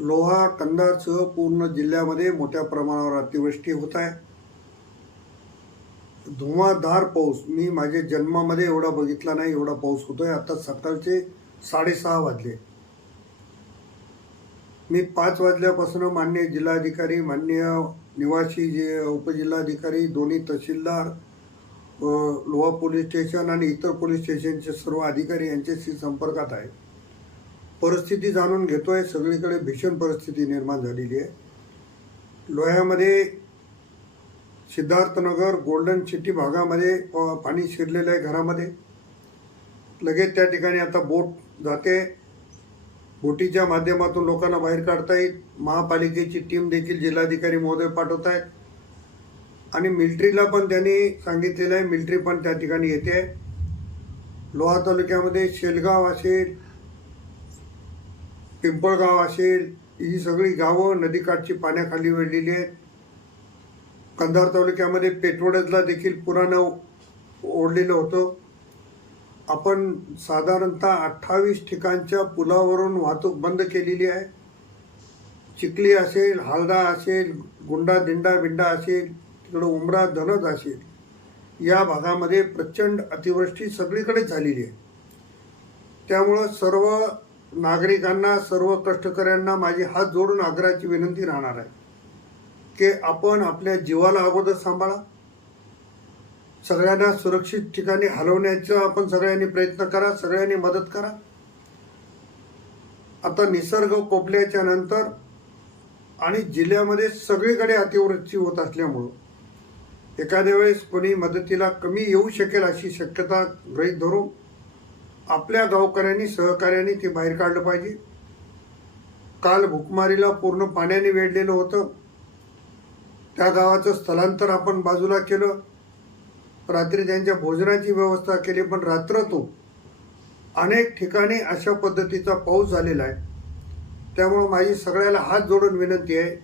लोहा कंदारसह पूर्ण जिल्ह्यामध्ये मोठ्या प्रमाणावर अतिवृष्टी होत आहे. धुवाधार पाऊस. मी माझ्या जन्मामध्ये एवढा बघितला नाही एवढा पाऊस होतो आहे आता सकाळचे साडेसहा वाजले. मी पाच वाजल्यापासून मान्य जिल्हाधिकारी मान्य निवासी जे उपजिल्हाधिकारी दोन्ही तहसीलदार लोहा पोलीस स्टेशन आणि इतर पोलीस स्टेशनचे सर्व अधिकारी यांच्याशी संपर्कात आहे. परिस्थिती जाणून घेतो आहे सगळीकडे भीषण परिस्थिती निर्माण झालेली आहे. लोह्यामध्ये सिद्धार्थनगर गोल्डन सिटी भागामध्ये प- पाणी शिरलेलं आहे घरामध्ये. लगेच त्या ठिकाणी आता बोट जाते. बोटीच्या माध्यमातून लोकांना बाहेर काढता येईल. महापालिकेची टीम देखील जिल्हाधिकारी महोदय पाठवत आहेत. आणि मिलिटरीला पण त्यांनी सांगितलेलं आहे. मिलिटरी पण त्या ठिकाणी येते. लोहा तालुक्यामध्ये शेलगाव असेल पिंपळगाव असेल ही सगळी गावं नदीकाठची पाण्याखाली वेढलेली आहेत. कंधार तालुक्यामध्ये पेटवडजला देखील पुरानं ओढलेलं होतं. आपण साधारणतः अठ्ठावीस ठिकाणच्या पुलावरून वाहतूक बंद केलेली आहे. चिखली असेल हालदा असेल गुंडा दिंडा बिंडा असेल तिकडं उमरा धनज असेल या भागामध्ये प्रचंड अतिवृष्टी सगळीकडे झालेली आहे. त्यामुळं सर्व नागरिकांना सर्व कष्टकऱ्यांना माझी हात जोडून आग्रहाची विनंती राहणार आहे की आपण आपल्या जीवाला अगोदर सांभाळा. सगळ्यांना सुरक्षित ठिकाणी हलवण्याचा आपण सगळ्यांनी प्रयत्न करा सगळ्यांनी मदत करा. आता निसर्ग कोपल्याच्या नंतर आणि जिल्ह्यामध्ये सगळीकडे अतिवृष्टी होत असल्यामुळं एखाद्या वेळेस कोणी मदतीला कमी येऊ शकेल अशी शक्यता गृहीत धरून आपल्या गावकऱ्यांनी सहकार्याने ते बाहेर काढलं पाहिजे. काल भुकमारीला पूर्ण पाण्याने वेढलेलं होतं. त्या गावाचं स्थलांतर आपण बाजूला केलं. रात्री त्यांच्या भोजनाची व्यवस्था केली पण रात्र तो अनेक ठिकाणी अशा पद्धतीचा पाऊस झालेला आहे. त्यामुळं माझी सगळ्याला हात जोडून विनंती आहे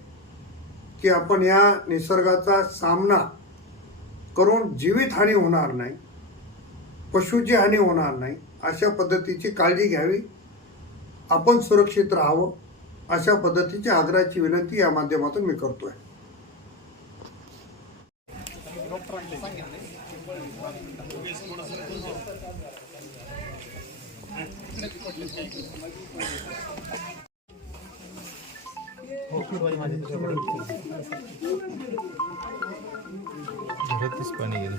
की आपण या निसर्गाचा सामना करून जीवितहानी होणार नाही पशुची हानी होणार नाही. अशा पद्धतीची काळजी घ्यावी. आपण सुरक्षित राहावं. अशा पद्धतीची आग्रहाची विनंती या माध्यमातून मी करतोय. पाणी गेलं